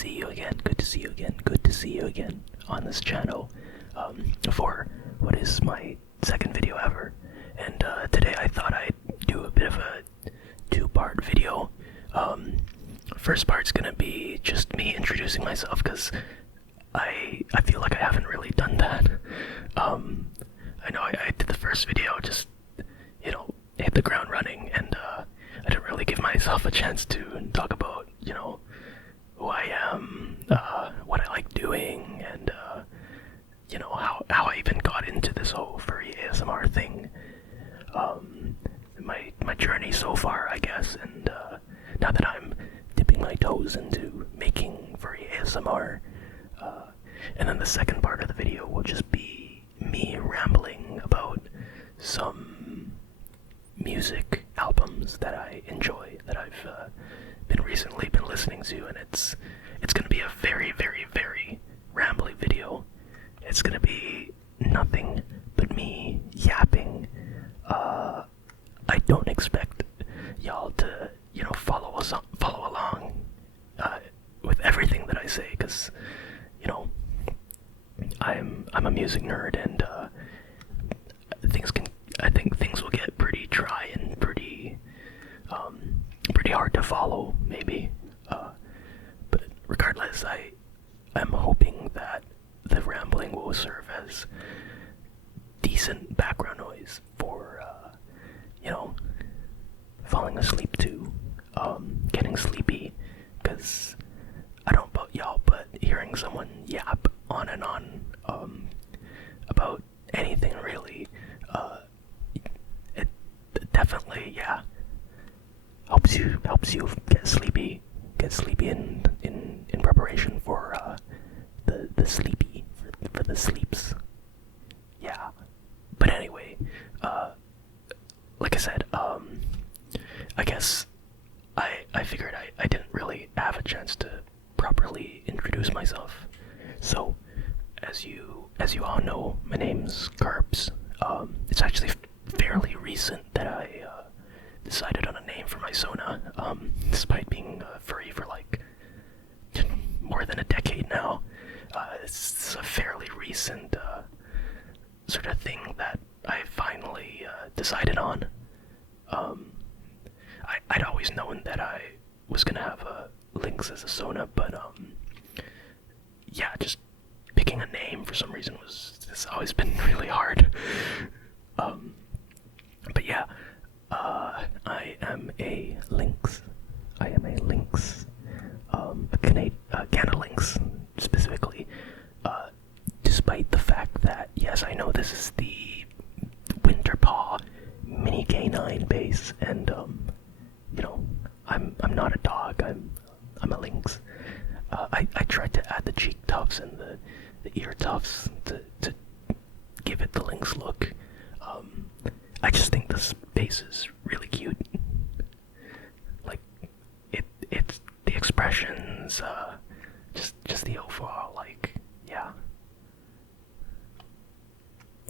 see you again. Good to see you again. Good to see you again on this channel. For what is my second video ever. And today I thought I'd do a bit of a two-part video. First part's gonna be just me introducing myself, because I feel like I haven't really done that. I know I did the first video, just, you know, hit the ground running, and I didn't really give myself a chance to talk about, you know, who I am, what I like doing, and you know, how I even got into this whole furry ASMR thing. My journey so far, I guess, and now that I'm dipping my toes into making furry ASMR, and then the second part of the video will just be me rambling about some music albums that I enjoy, that I've recently been listening to, and it's gonna be a very, very, very rambly video. It's gonna be nothing but me yapping. I don't expect y'all to, you know, follow along with everything that I say, because, you know, I'm a music nerd, and I think things will get pretty dry and pretty hard to follow, maybe. But regardless, I'm hoping that the rambling will serve as decent background noise for, you know, falling asleep to, getting sleepy, because I don't know about y'all, but hearing someone yap on and on, about anything really, it definitely, yeah, helps you get sleepy in preparation for, the sleepy, for the sleeps, yeah. But anyway, like I said, I guess I figured I didn't really have a chance to properly introduce myself. So, as you all know, my name's Kerbs. It's actually fairly recent that I decided on a name for my Sona, despite being furry for like more than a decade now. It's a fairly recent sort of thing that I finally decided on. I'd always known that I was gonna have Lynx as a Sona, but yeah, just picking a name for some reason has always been really hard. But yeah, I am a Lynx. A Canada Lynx specifically. Despite the fact that, yes, I know this is the Winter Paw mini canine base, and you know, I'm not a dog. I'm a Lynx. I tried to add the cheek tufts and the ear tufts to give it the Lynx look. I just think this base is really cute. Like, it's the expressions, just the overall, like, yeah.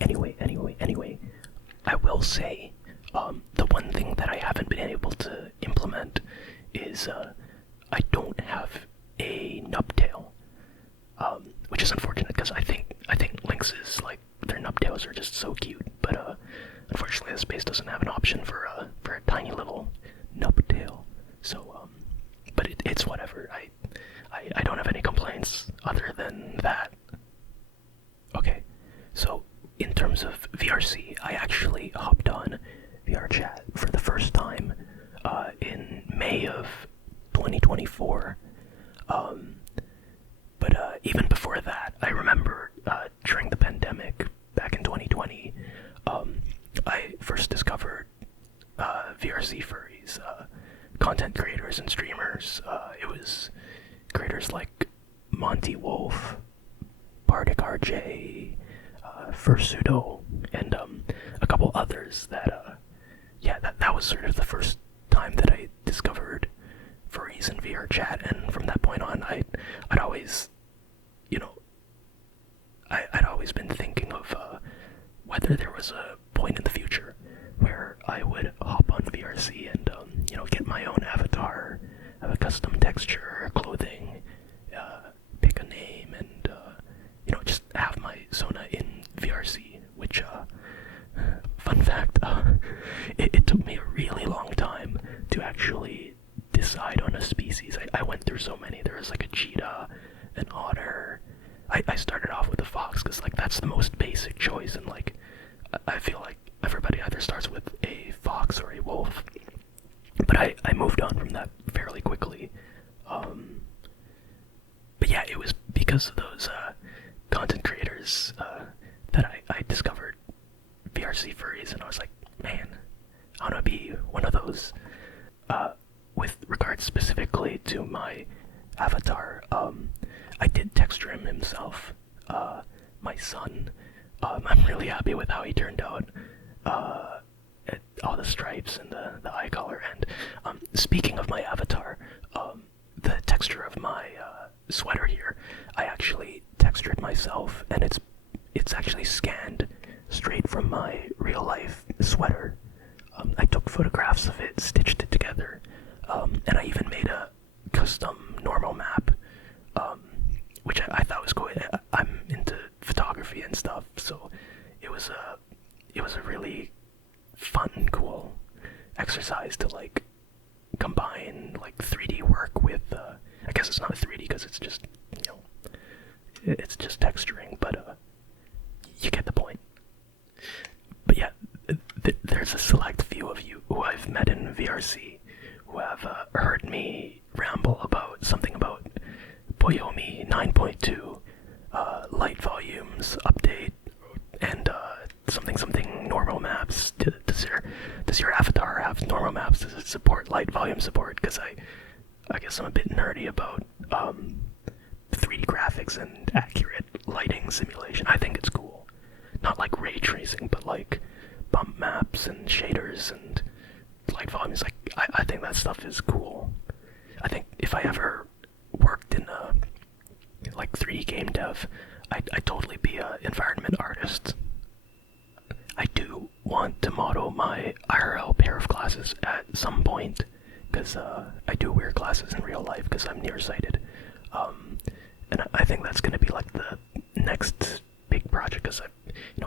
Anyway, I will say, the one thing that I haven't been able to implement is, I don't have a nubtail, which is unfortunate, because I think Lynxes, like, their nubtails are just so cute, but, unfortunately this base doesn't have an option for a tiny little nubtail, so, but it's whatever. I don't have any complaints other than that. Okay, so in terms of VRC, I actually hopped on VRChat for the first time in May of 2024. But even before that, I remember during the pandemic back in 2020, I first discovered VRC furries, content creators and streamers. It was creators like Monty Wolf, Bardic RJ, Fursudo, and a couple others that, yeah, that was sort of the first time that I discovered furries in VRChat, and from that point on, I'd always, you know, I'd always been thinking of whether there was a point in the future where I would hop on VRC and, you know, get my own avatar, have a custom texture, clothing, on a species. I went through so many. There was like a cheetah, an otter. I started off with a fox because like that's the most basic choice, and like I feel like everybody either starts with a fox or a wolf. But I moved on from that fairly quickly. But yeah, it was because of those content creators that I discovered VRC furries, and I was like, man, I want to be one of those. With regards specifically to my avatar, I did texture him himself, my son. I'm really happy with how he turned out. All the stripes and the eye color. And speaking of my avatar, the texture of my sweater here, I actually textured myself, and it's actually scanned straight from my real life sweater. I took photographs of it, stitched it together, and I even made a custom normal map, which I thought was cool. I'm into photography and stuff, so it was a really fun and cool exercise to like combine like 3D work with I guess it's not 3D because it's just, you know, it's just texturing, but you get the point. But yeah, there's a select few of you who I've met in VRC who have heard me ramble about something about Poyomi 9.2, light volumes update, and something normal maps. Does your avatar have normal maps? Does it support light volume support? Because I guess I'm a bit nerdy about 3D graphics and accurate lighting simulation. I think it's cool. Not like ray tracing, but like bump maps and shaders and light volumes. Like I think that stuff is cool. I think if I ever worked in like 3D game dev, I'd totally be an environment artist. I do want to model my IRL pair of glasses at some point, because I do wear glasses in real life because I'm nearsighted. And I think that's going to be like the next big project, because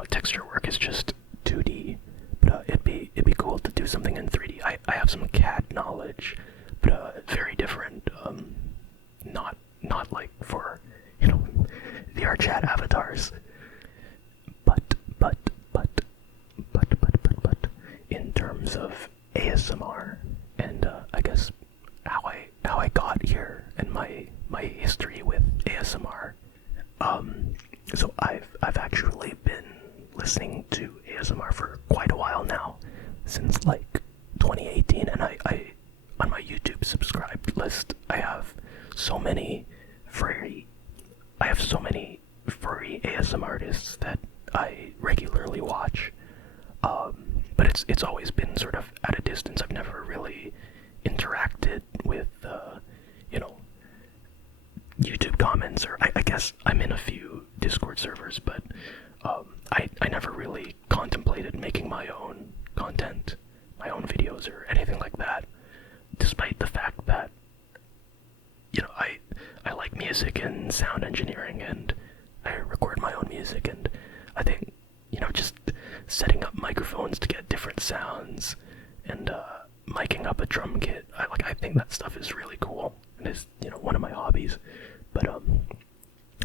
texture work is just 2D, but it'd be cool to do something in 3D. I have some CAD knowledge, but very different. Not like for VRChat avatars. But in terms of ASMR and I guess how I got here and my history with ASMR. So I've actually been listening to ASMR for quite a while now, since like 2018, and I on my YouTube subscribed list I have so many furry ASMR artists that I regularly watch. But it's always been sort of at a distance. I've never really interacted with YouTube comments, or I guess I'm in a few Discord servers, but I never really contemplated making my own content, my own videos, or anything like that, despite the fact that I like music and sound engineering, and I record my own music, and I think just setting up microphones to get different sounds and miking up a drum kit, I think that stuff is really cool, and is one of my hobbies. But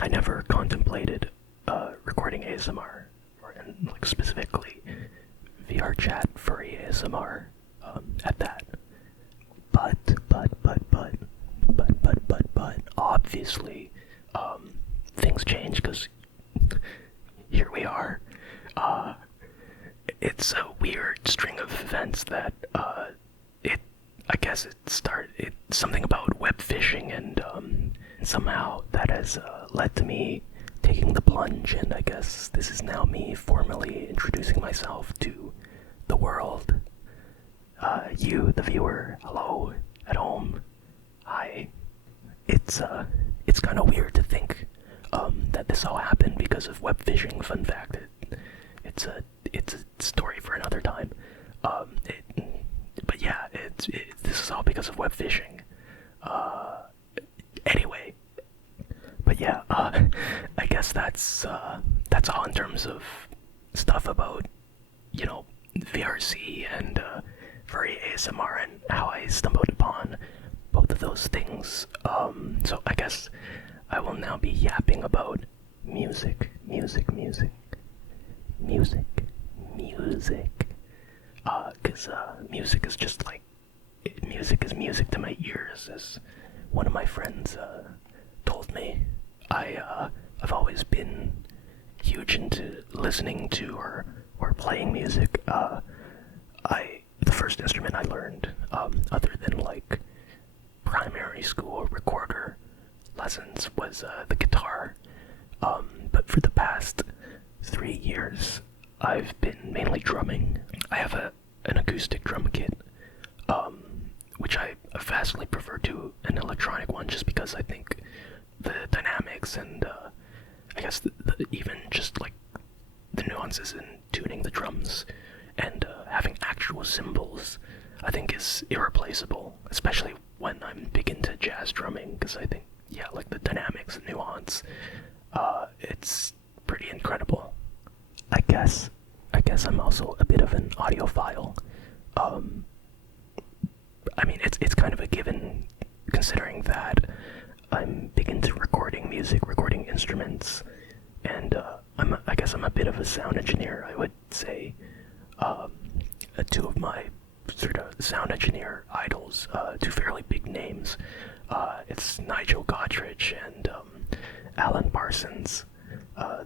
I never contemplated recording ASMR, and like specifically VRChat furry ASMR at that. But obviously things change, because here we are. It's a weird string of events that it's something about web phishing, and somehow that has led to me taking the plunge, and I guess this is now me formally introducing myself to the world. You, the viewer, hello, at home, hi. It's kind of weird to think that this all happened because of web phishing. Fun fact, it's a story for another time. But yeah, this is all because of web phishing. Anyway, but yeah, I guess that's all in terms of stuff about VRC and furry ASMR, and how I stumbled upon both of those those things. So I guess I will now be yapping about music. Because music is just like, music is music to my ears, as one of my friends told me. I've always been huge into listening to or playing music. The first instrument I learned, other than like primary school recorder lessons, was the guitar. But for the past 3 years, I've been mainly drumming. I have an acoustic drum kit, which I vastly prefer to an electronic one, just because I think the dynamics and I guess even just like the nuances in tuning the drums and having actual cymbals, I think is irreplaceable, especially when I'm big into jazz drumming, because I think, yeah, like the dynamics and nuance, it's pretty incredible. I guess I'm also a bit of an audiophile. I mean, it's kind of a given, considering that I'm big into recording music, recording instruments, and I guess I'm a bit of a sound engineer. I would say two of my sort of sound engineer idols, two fairly big names. It's Nigel Godrich and Alan Parsons.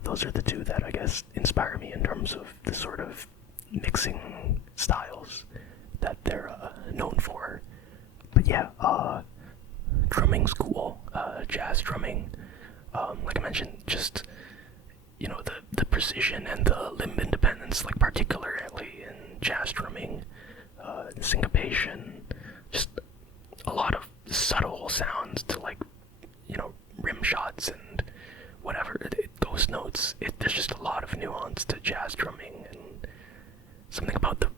Those are the two that I guess inspire me in terms of the sort of mixing styles that they're known for. But yeah, drumming's cool. Jazz drumming, like I mentioned, just, you know, the precision and the limb independence, like particularly in jazz drumming, the syncopation, just a lot of subtle sounds to, like, you know, rim shots and whatever, ghost notes. There's just a lot of nuance to jazz drumming, and something about the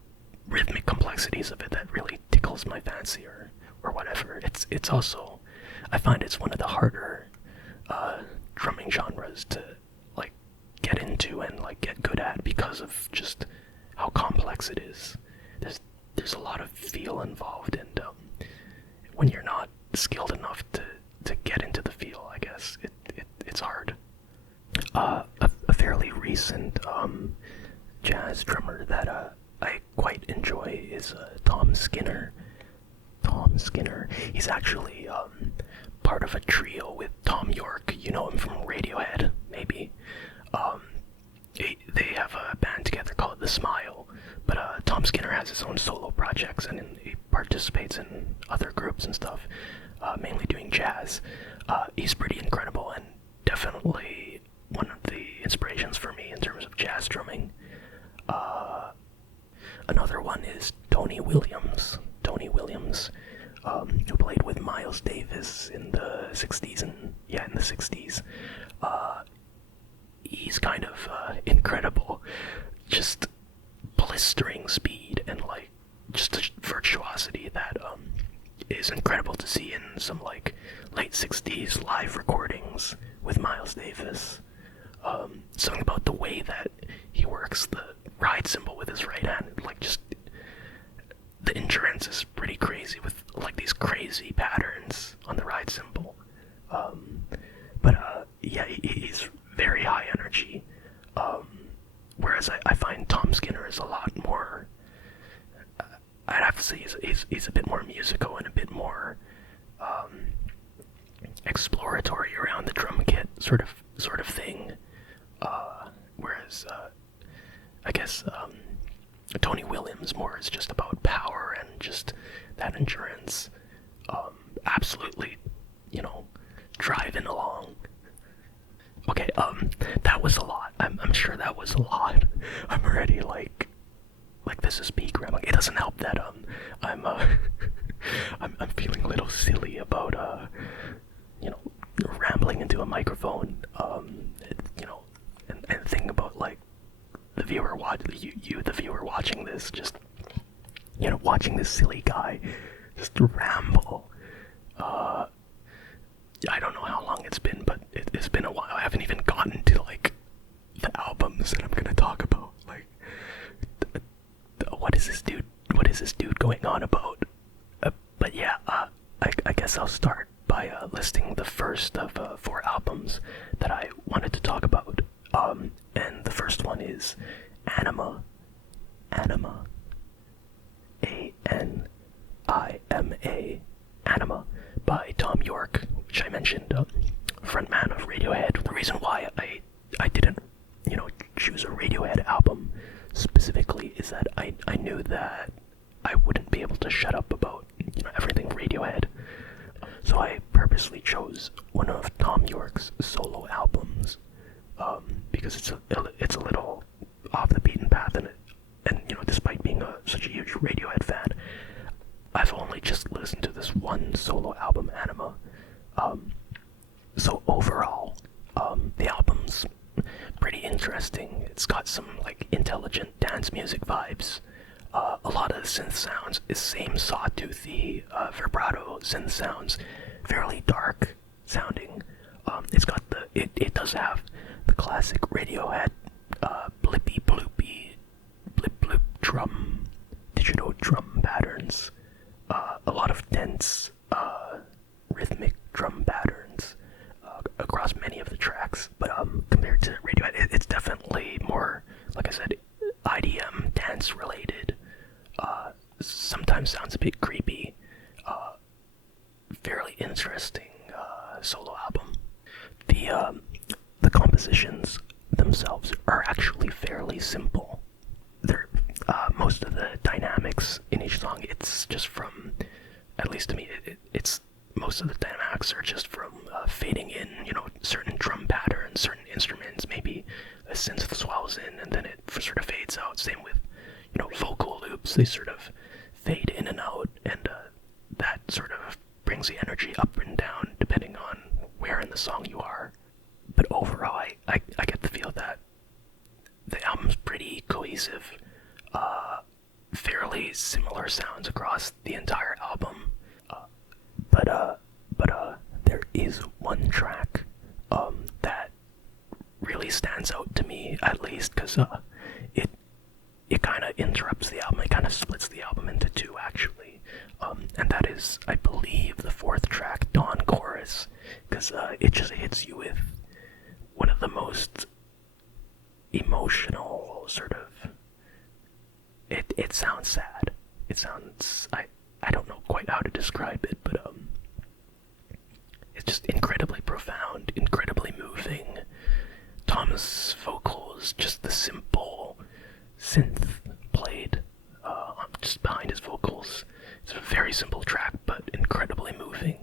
rhythmic complexities of it that really tickles my fancy, or whatever. It's also, I find it's one of the harder drumming genres to like get into and like get good at, because of just how complex it is. There's a lot of feel involved, and when you're not skilled enough to get into the feel, I guess it's hard. A fairly recent jazz drummer that I quite enjoy is Tom Skinner. He's actually part of a trio with Tom York. You know him from Radiohead, maybe. They have a band together called The Smile, but Tom Skinner has his own solo projects, and he participates in other groups and stuff, mainly doing jazz. He's pretty incredible, and definitely one of the inspirations for me in terms of jazz drumming. Another one is Tony Williams, who played with Miles Davis in the 60s. He's kind of incredible, just blistering speed and like just a virtuosity that is incredible to see in some like late 60s live recordings with Miles Davis. Something about the way that he works the ride cymbal with his right hand, like just the endurance is pretty crazy, with like these crazy patterns on the ride cymbal. Yeah, he's very high energy. Whereas I find Tom Skinner is a lot more. I'd have to say he's a bit more musical and a bit more exploratory around the drum kit sort of thing. Whereas I guess Tony Williams more is just about power and just that endurance. Absolutely, you know, driving along. Okay, that was a lot. I'm sure that was a lot. I'm already like this is peak rambling. It doesn't help that I'm I'm feeling a little silly about you know, rambling into a microphone. You know, and thinking about like the viewer the viewer watching this, just, you know, watching this silly guy just ramble. I don't know how long it's been, but it's been a while. I haven't even gotten to like the albums that I'm gonna talk about. Like, what is this dude going on about? But yeah, I guess guess I'll start by listing the first of 4 albums that I wanted to talk about. And the first one is Anima. Anima. A-N-I-M-A. Anima by Tom York, which I mentioned, frontman of Radiohead. The reason why I didn't, choose a Radiohead album specifically is that I knew that I wouldn't be able to shut up about, everything Radiohead. So I purposely chose one of Tom York's solo albums, because it's a little off the beaten path, and despite being such a huge Radiohead fan, I've only just listened to this one solo album, Anima. So overall, the album's pretty interesting. It's got some intelligent dance music vibes. A lot of the synth sounds is same sawtoothy, vibrato synth sounds, fairly dark sounding. It's got it does have the classic Radiohead blippy bloopy blip bloop drum, digital drum patterns, a lot of dense rhythmic drum patterns across many of the tracks. But compared to Radiohead, it's definitely more, like I said, IDM dance related. Sometimes sounds a bit creepy. Fairly interesting solo album. The compositions themselves are actually fairly simple. They're most of the dynamics in each song, it's just from, at least to me, it's most of the dynamics are just from fading in, certain drum patterns, certain instruments, maybe a synth swells in and then it sort of fades out. Same with, vocal loops, they sort of fade in and out, and that sort of brings the energy up and down depending on where in the song you are. But overall, I get the feel that the album's pretty cohesive, fairly similar sounds across the entire album. But there is one track that really stands out to me, at least, because it kind of interrupts the album. It kind of splits the album into 2, actually. And that is, I believe, the 4th track, Dawn Chorus, because it just hits you with one of the most emotional sort of... It sounds sad. It sounds... I don't know quite how to describe it, but it's just incredibly profound, incredibly moving. Tom's vocals, just the simple synth played just behind his vocals. It's a very simple track, but incredibly moving.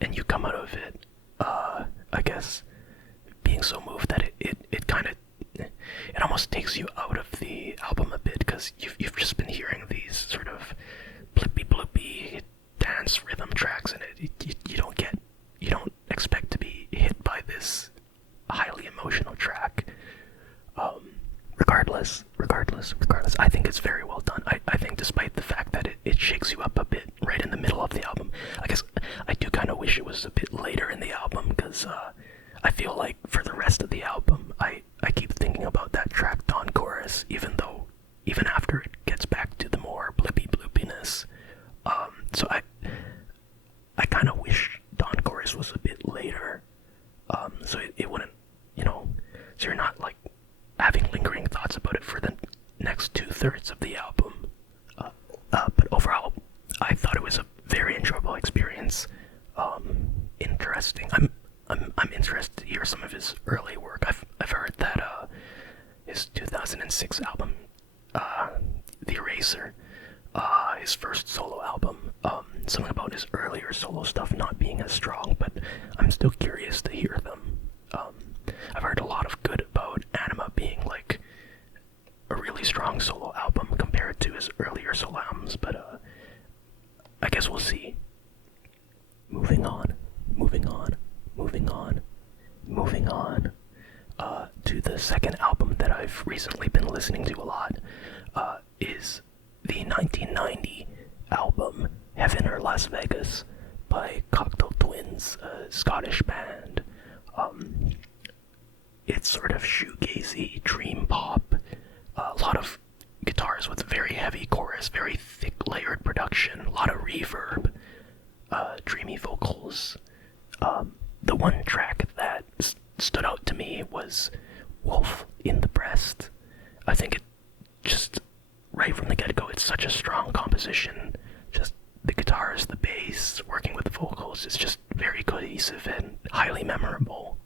And you come out of it, I guess, being so moved that it kind of, it almost takes you out of the album a bit, because you've just been hearing these sort of blippy bloopy dance rhythm tracks, and you don't expect to be hit by this highly emotional track. Regardless, I think it's very well done. I think despite the fact that it shakes you up a bit right in the middle of the album, I guess I do kind of wish it was a bit later in the album, because I feel like for the rest of the album, I keep thinking about that track Dawn Chorus, even after it gets back to the more blippy bloopiness. So I kind of wish Dawn Chorus was a bit later, so it wouldn't, so you're not having lingering thoughts about it for the next 2/3 of the album. But overall, I thought it was a very enjoyable experience. Interesting. I'm interested to hear some of his early work. I've heard that his 2006 album, The Eraser, his first solo album, something about his earlier solo stuff not being as strong, but I'm still curious to hear them. I've heard a lot of good about Anima being a really strong solo album compared to his earlier solo albums, but I guess we'll see. Moving on to the second album that I've recently been listening to a lot, is the 1990 album Heaven or Las Vegas by Cocteau Twins, a Scottish band. It's sort of shoegazy, dream pop, a lot of guitars with very heavy chorus, very thick layered production, a lot of reverb. dreamy vocals. The one track that stood out to me was Wolf in the Breast. I think it just, right from the get-go, it's such a strong composition. Just the guitars, the bass, working with the vocals, it's just very cohesive and highly memorable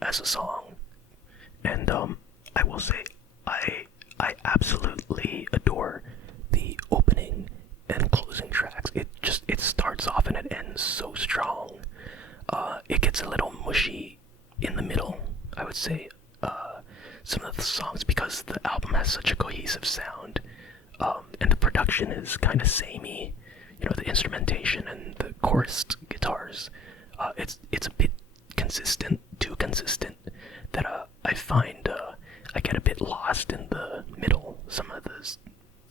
as a song. And I will say, I absolutely adore the opening and closing tracks. It starts off and it ends so strong. It gets a little mushy in the middle, I would say. Some of the songs, because the album has such a cohesive sound, and the production is kind of samey. You know, the instrumentation and the chorus guitars, it's a bit consistent, too consistent, that I find I get a bit lost in the middle. Some of the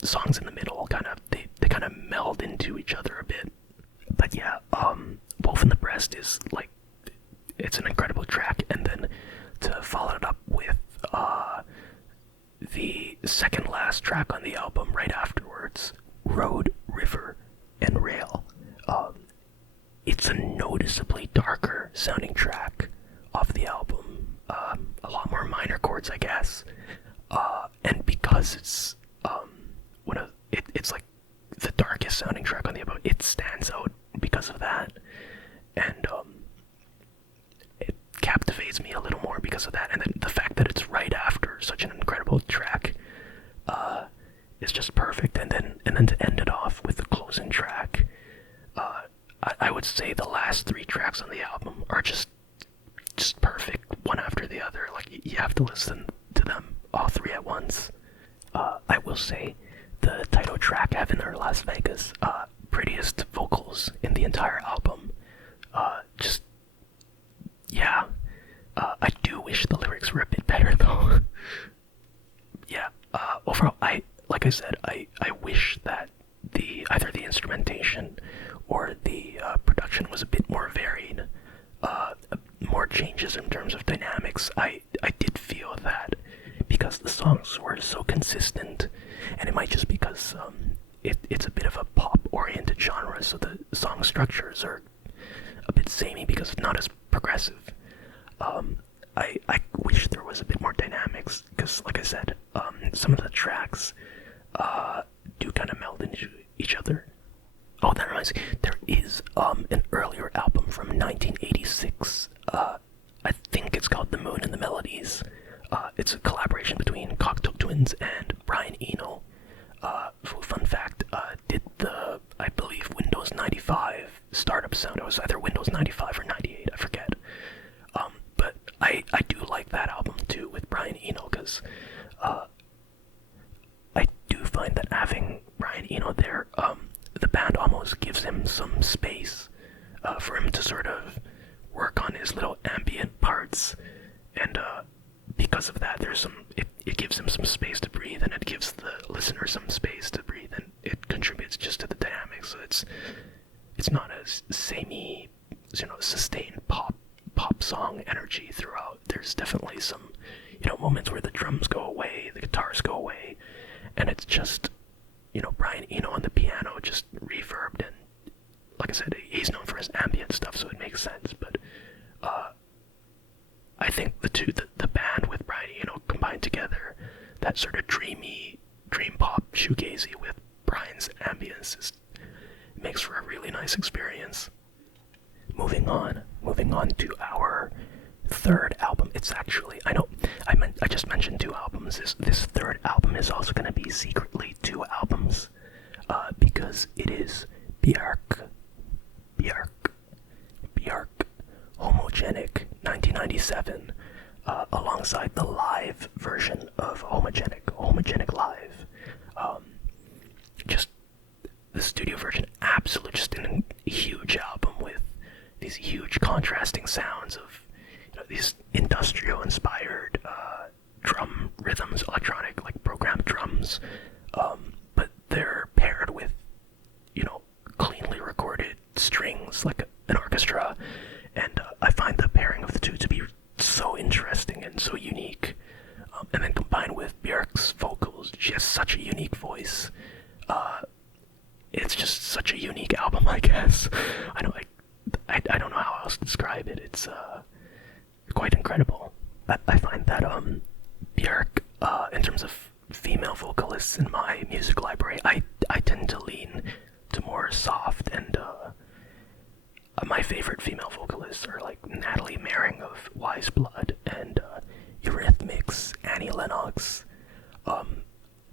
songs in the middle they kind of meld into each other a bit. But yeah, Wolf in the Breast is like, it's an incredible track. And then to follow it up with the second last track on the album right afterwards, Road, River, and Rail. It's a noticeably darker sounding track off the album. A lot more minor chords, I guess. And because it's it's like the darkest sounding track on the album, it stands out because of that. And it captivates me a little more because of that. And then the fact that it's right after such an incredible track is just perfect. And then to end it off with the closing track, I would say the last three tracks on the album are just perfect, one after the other. Like, you have to listen to them all three at once. I will say the title track, Heaven or Las Vegas, prettiest vocals in the entire album. I do wish the lyrics were a bit better though. Yeah, overall, like I said, I wish that either the instrumentation or the production was a bit more varied, more changes in terms of dynamics. I did feel that because the songs were so consistent, and it might just because it's a bit of a pop-oriented genre, so the song structures are a bit samey because it's not as progressive. I wish there was a bit more dynamics, because like I said, some of the tracks do kind of meld into each other. Oh, that reminds me, there is an earlier album from 1986. I think it's called The Moon and the Melodies. It's a collaboration between Cocteau Twins and Brian Eno, who, fun fact, did the, I believe, Windows 95 startup sound. It was either Windows 95 or 98, I forget. But I do like that album too, with Brian Eno, because I do find that having Brian Eno there, the band almost gives him some space for him to sort of work on his little ambient parts, and because of that, it gives him some space to breathe, and it gives the listener some space to breathe, and it contributes just to the dynamics. So it's not as samey, sustained pop song energy throughout. There's definitely some, moments where the drums go away, the guitars go away, and it's just, Brian Eno on the piano just reverbed, and like I said, he's known for his ambient stuff, so it makes sense. But I think the band with Brian Eno combined together, that sort of dreamy, dream pop shoegazy with Brian's ambience, makes for a really nice experience. Moving on to our third album. It's actually, I know, I just mentioned two albums. This third album is also going to be secretly two albums, because it is Björk, Homogenic 1997, alongside the live version of Homogenic Live. Just the studio version, absolutely just a huge album with these huge contrasting sounds of these industrial-inspired drum rhythms, electronic, like programmed drums, but they're paired with cleanly recorded strings like an orchestra, and I find the pairing of the two to be so interesting and so unique. And then combined with Björk's vocals, she has such a unique voice. It's just such a unique album, I guess. I I don't know how else to describe it. It's quite incredible. I find that Björk, in terms of female vocalists in my music library, I tend to lean to more soft, and my favorite female vocalists are like Natalie Mering of Wise Blood and Eurythmics, Annie Lennox.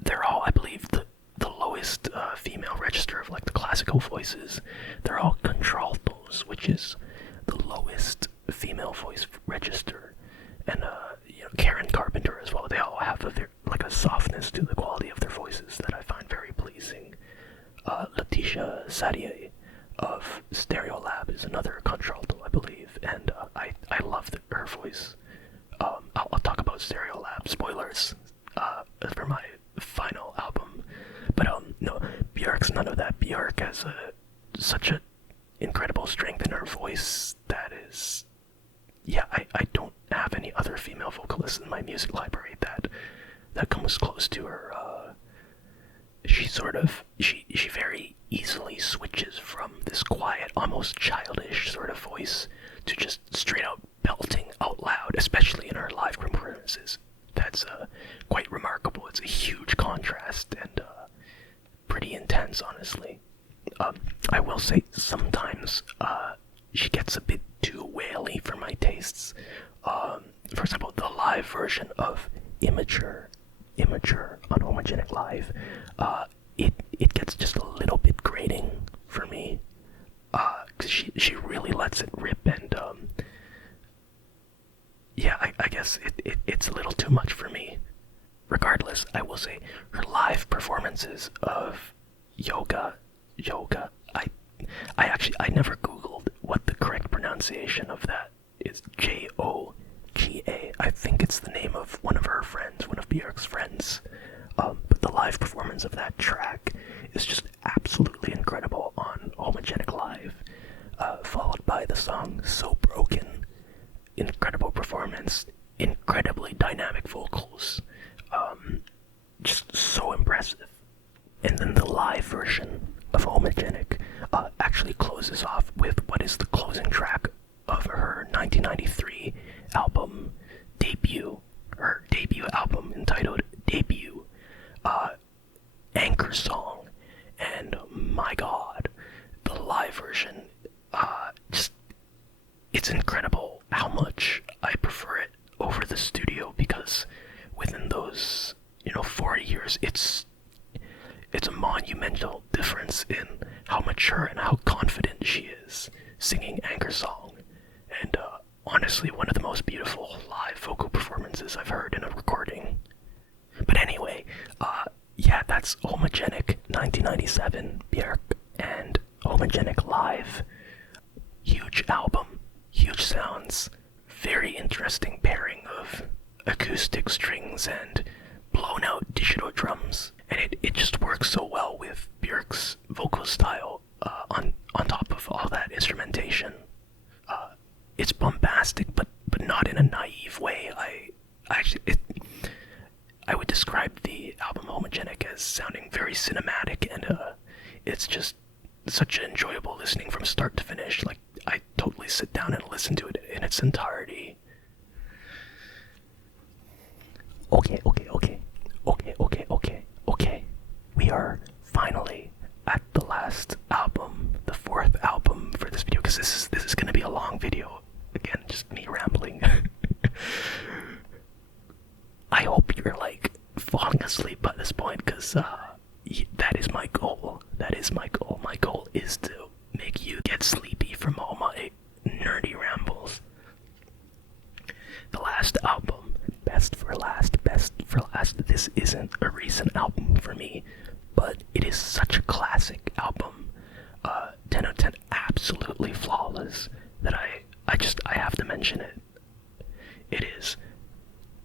They're all, I believe, the lowest female register of like the classical voices. They're all contraltos, which is the lowest female voice register, and Karen Carpenter as well. They all have a softness to the quality of their voices that I find very pleasing. Letitia Sadier of Stereolab is another contralto, I believe, and I love her voice. I'll talk about Stereolab, spoilers, for my final album. But no, Björk's none of that. Björk has such an incredible strength in her voice that is, yeah, I don't have any other female vocalists in my music library that comes close to her. She very easily switches from this quiet, almost childish sort of voice to just straight out belting out loud, especially in her live performances. That's quite remarkable. It's a huge contrast and pretty intense, honestly. I will say sometimes she gets a bit too waily for my tastes. For example, the live version of Immature on Homogenic Live, it gets just a little bit grating for me, because she really lets it rip, and yeah, I guess it's a little too much for me. Regardless, I will say her live performances of Yoga, I never googled what the correct pronunciation of that is. Joga. I think it's the name of one of her friends, one of Björk's friends. But the live performance of that track is just absolutely incredible on Homogenic Live, followed by the song So Broken. Incredible performance, incredibly dynamic vocals, just so impressive. And then the live version of Homogenic actually closes off with what is the closing track of her 1993 album debut, her debut album entitled Debut, Anchor Song. And my god, the live version, it's incredible how much I prefer it over the studio, because within those 4 years, it's a monumental difference in how mature and how confident she is singing Anchor Song, and honestly one of the most beautiful live vocal performances I've heard in a recording. But anyway, yeah, that's Homogenic 1997, Björk and Homogenic Live. Huge album, huge sounds, very interesting pairing of acoustic strings and blown out digital drums, and it just works so well with Björk's vocal style, on top of all that instrumentation. It's bombastic, but not in a naive way. I would describe the album Homogenic as sounding very cinematic, and it's just such an enjoyable listening from start to finish. Like, I totally sit down and listen to it in its entirety. Okay. We are finally at the last album, the fourth album for this video, because this is going to be a long video. Again, just me rambling. I hope you're like falling asleep by this point, because that is my goal. My goal is to make you get sleepy from all my nerdy rambles. The last album, best for last. This isn't a recent album for me, but it is such a classic album. 10 out of 10, absolutely flawless, that I have to mention it. It is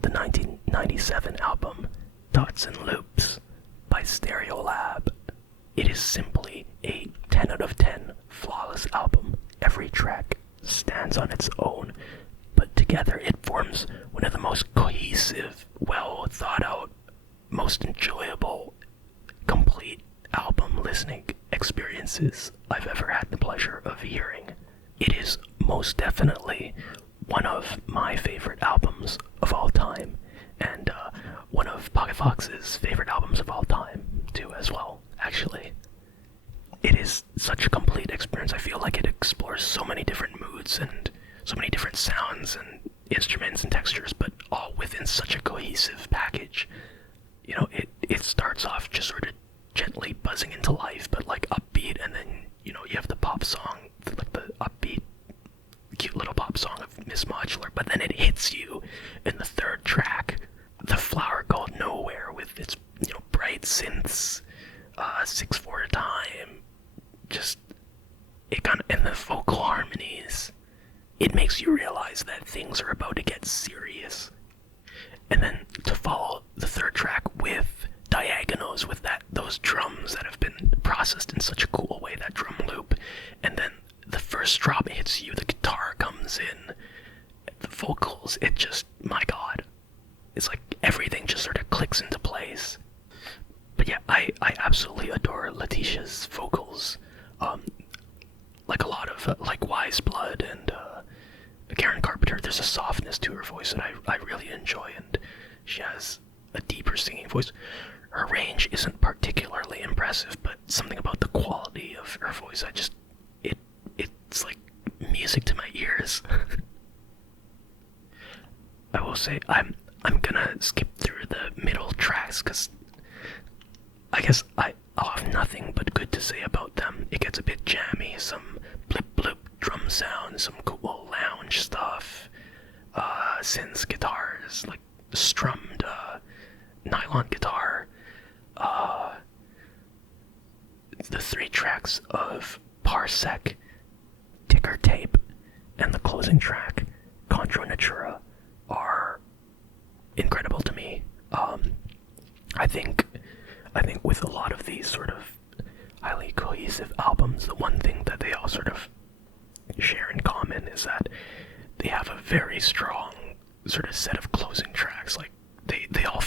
the 1997 album Dots and Loops by Stereolab. It is simply a 10 out of 10 flawless album. Every track stands on its own, but together it forms one of the most cohesive, well thought out, most enjoyable, complete album listening experiences I've ever had the pleasure of hearing. it is most definitely one of my favorite albums of all time, and one of Pocket Fox's favorite albums of all time, too, as well, actually. It is such a complete experience. I feel like it explores so many different moods and so many different sounds and instruments and textures, but all within such a cohesive package. You know, it starts off just sort of gently buzzing into life, but like upbeat, and then, you know, you have the pop song, like the upbeat, cute little pop song of Mismatched, but then it hits you in the third track, the Flower Called Nowhere, with its, you know, bright synths, 6/4 at a time, just, it kind of, and the vocal harmonies, it makes you realize that things are about to get serious. And then to follow the third track with diagonals, with those drums that have been processed in such a cool way, that drum loop, and then the first drop hits you, the guitar comes in, the vocals, it just, my god, it's like everything just sort of clicks into place. But yeah, I absolutely adore Letitia's vocals. Like a lot of, like Wise Blood and Karen Carpenter, there's a softness to her voice that I really enjoy, and she has a deeper singing voice. Her range isn't particularly impressive, but something about the quality of her voice, it's like music to my ears. I will say, I'm gonna skip through the middle tracks, because I guess I'll have nothing but good to say about them. It gets a bit jammy, some blip blip drum sounds, some cool lounge stuff, synths, guitars, like strummed nylon guitar, the 3 tracks of Parsec, Ticker Tape, and the closing track, Contra Natura, are incredible to me. I think with a lot of these sort of highly cohesive albums, the one thing that they all sort of share in common is that they have a very strong sort of set of closing tracks. Like they all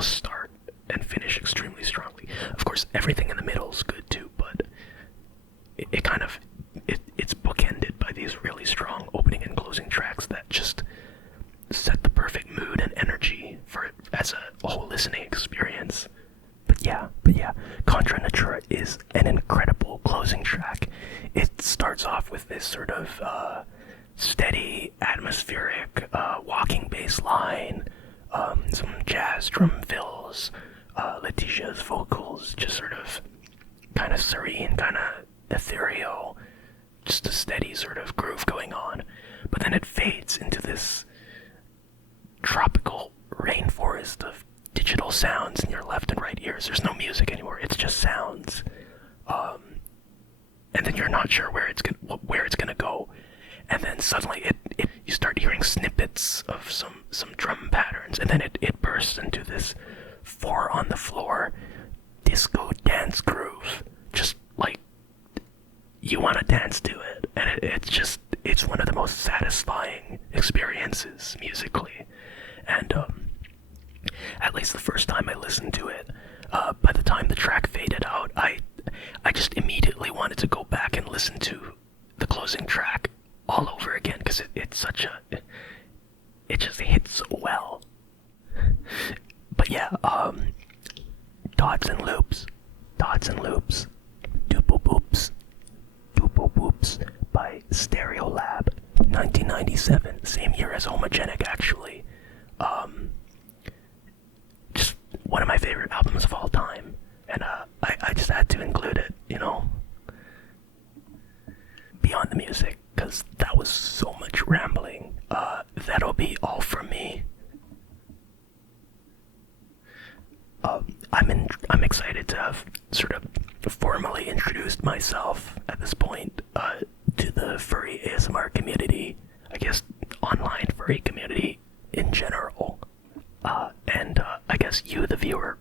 start and finish extremely strongly. Of course, everything in the middle is good too, but it's bookended by these really strong opening and closing tracks that just set the perfect mood and energy for it as a whole listening experience. But yeah, Contra Natura is an incredible closing track. It starts off with this sort of steady, atmospheric, walking bass line, some jazz drum fills, Letitia's vocals, just sort of kind of serene, kind of ethereal, just a steady sort of groove going on. But then it fades into this tropical rainforest of digital sounds in your left and right ears. There's no music anymore, it's just sounds. And then you're not sure where it's gonna go. And then suddenly you start hearing snippets of some drum patterns, and then it bursts into this 4 on the floor disco dance groove. Just like you want to dance to it, and it's one of the most satisfying experiences musically. And at least the first time I listened to it, by the time the track faded out, I just immediately wanted to go back and listen to the closing track all over again, because it just hits so well. But yeah, Dots and Loops, Dupo Boops by Stereolab, 1997, same year as Homogenic, actually. Just one of my favorite albums of all time, and I just had to include it, you know, beyond the music, because that was so much rambling. That'll be all from me. I'm excited to have sort of formally introduced myself at this point to the furry ASMR community, I guess online furry community in general, and I guess you, the viewer,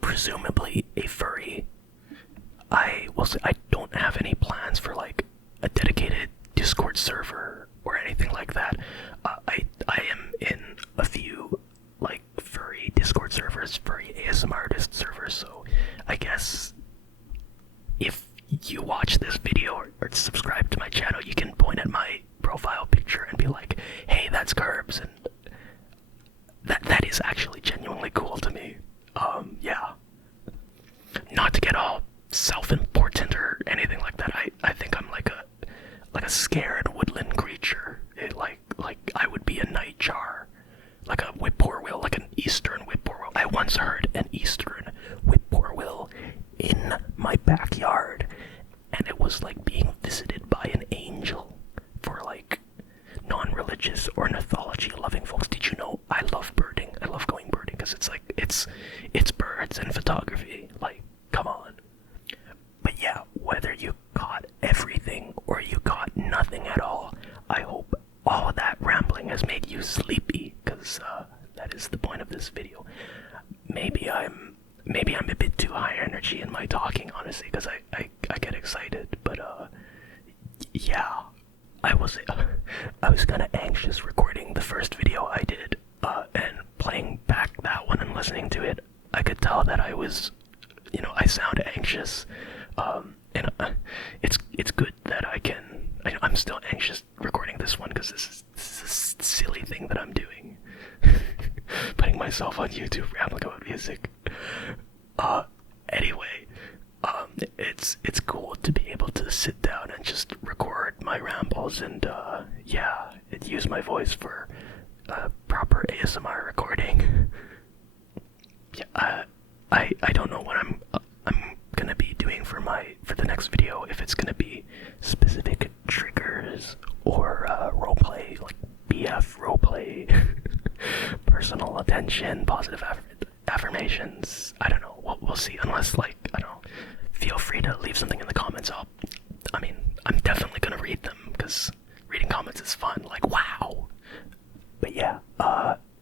presumably a furry. I will say I don't have any plans for like a dedicated Discord server or anything like that. I am in a few like furry Discord servers, furry ASMR artist servers, so I guess if you watch this video or subscribe to my channel, you can biologists, ornithology loving folks, did you know I love birding? I love going birding because it's like, it's birds and photography. Like, come on. But yeah, whether you caught everything or you caught nothing at all, I hope all of that rambling has made you sleepy, because that is the point of this video. Maybe I'm a bit too high energy in my talking, honestly, because I get excited, but yeah, I was kind of anxious recording the first video I did, and playing back that one and listening to it, I could tell that I was, I sound anxious, and it's good that I'm still anxious recording this one, because this is a silly thing that I'm doing. Putting myself on YouTube rambling about music. Anyway, it's cool to be able to sit down and just record my rambles and yeah, use my voice for proper ASMR recording. Yeah, I don't know what I'm gonna be doing for the next video, if it's gonna be specific triggers or roleplay, like BF roleplay, personal attention, positive affirmations. I don't know. We'll see. Unless, like, I don't know. Feel free to leave something in the comments. I'm definitely gonna read them, because reading comments is fun. Like, wow. But yeah,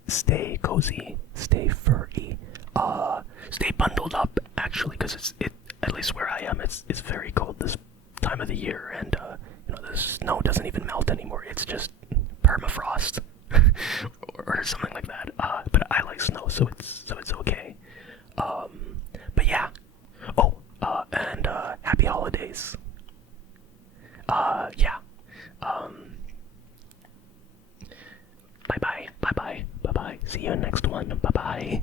stay cozy, stay furry, stay bundled up, actually, because at least where I am, it's very cold this time of the year, and the snow doesn't even melt anymore. It's just permafrost or something like that. But I like snow, so it's okay. But yeah. Oh, and happy holidays. Yeah. Bye bye. See you in next one. Bye bye.